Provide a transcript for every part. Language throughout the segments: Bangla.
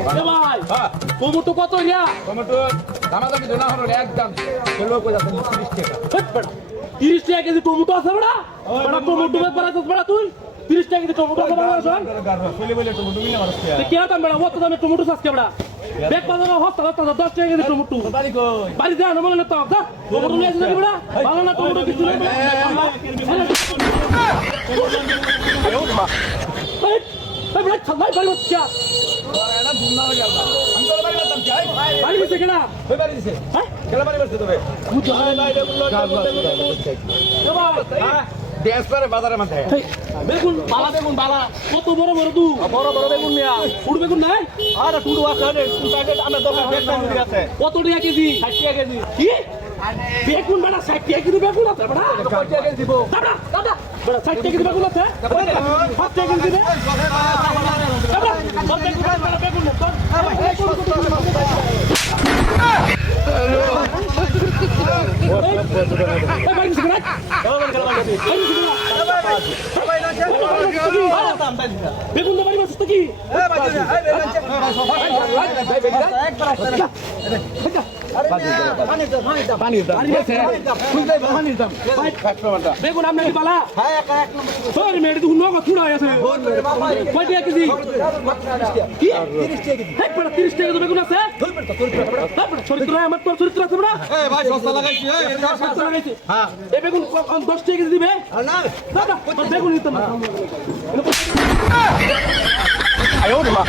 এ ভাই টমেটো কত রিয়া টমেটো দামাদামি তো না হলো একদম লোক যাচ্ছে 30 টাকা 30 টাকা কেজি টমেটো আছে বড়া বড়া টমেটো বেপার আছে বড়া তুই 30 টাকা কেজি টমেটো আছে বড়া শোন ছেলে বলে টমেটো মিলে মারছে তে কি দাম বড়া কত দামে টমেটো আছে বড়া বেক বাজারে হস্তা 10 টাকা কেজি টমেটো বাড়ি কই বাড়ি যা না বলে তো দা টমেটো নিয়ে আসি বড়া ভালো না টমেটো কিছু না এই বড়া খাই বাড়ি হচ্ছে এটা দুনা হয়ে গেল আমি তো বাড়ি যেতাম যাই বাড়ি দিছে কেনা ওই বাড়ি দিছে হ্যাঁ কেলা বাড়ি বসে তবে বুঝো ভাই ভাই রে বললো এ ভাই হ্যাঁ দেশ করে বাজারে মধ্যে বেগুন বালা বেগুন বালা কত বড় বড় তু বড় বড় বেগুন নিয়া ফুড বেগুন নাই আরে টুডু আছে রে টু সাইডে আমরা দোকান বেচতে আছে কত টাকা কেজি 60 টাকা কেজি কি বেগুন বড়া 60 টাকা কেজি বেগুন আছে বড়া 60 টাকা কেজি দিব দাদা দাদা বড়া 60 টাকা কেজি বেগুন আছে 60 টাকা কেজি দিবে দাদা বেগুন বেগুন বাড়ি মাছ কি বেগুন আপনার কি পালা মেয়েটি তো নগদ ছুড়া আছে কয় টাকা কেজি কি 30 টাকা বেগুন আছে চরিত্র আমার তোর চরিত্র আছে না ভাই সস্তা লাগাইছি সস্তা লাগাইছি এই বেগুন 10 টাকা কেজি দিবে না দাদা বেগুন নিতাম না আয়ো মা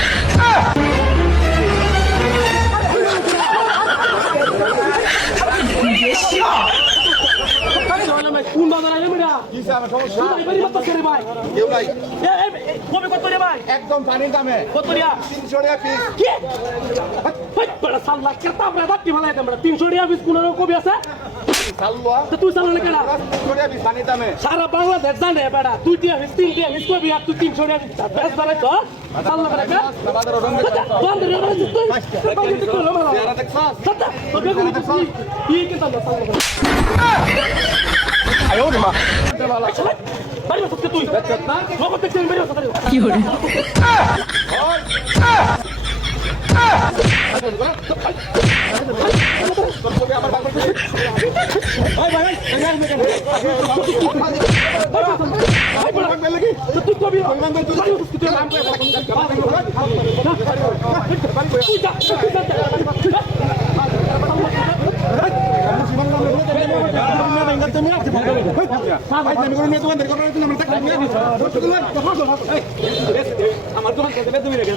কোন বাজার আইলে মেডা কি স্যার সমস্যা বাড়ি বাড়ি বাচ্চা রে ভাই কেউ নাই কবে কত রে ভাই একদম পানির দামে কত রিয়া 300 টাকা পিস কি ভাই বড় সাল্লা কেতা আমরা বাকি ভালাই আমরা 300 টাকা পিস কোন কবি আছে সালুয়া তো তুই সাল্লা না কেনা 300 টাকা পিস পানির দামে সারা বাংলাদেশ জানে বেটা তুই দিয়া পিস 3 টাকা পিস কবি আর তুই 300 টাকা পিস বেশ বাড়াই তো সাল্লা বেটা বাজার রং বন্ধ রে বাড়াই তুই বাড়ি তুই কোন মারা যারা দেখছস সাতা তো বেগুন তুই কি কি তাল সাল্লা আয়ো মা বাড়ি বাচ্চা তুই না নগদ দেখছেন বাড়ি বাচ্চা কি হরে তুই কবি তুই নাম আমার দোকান থেকে তুমি রেখে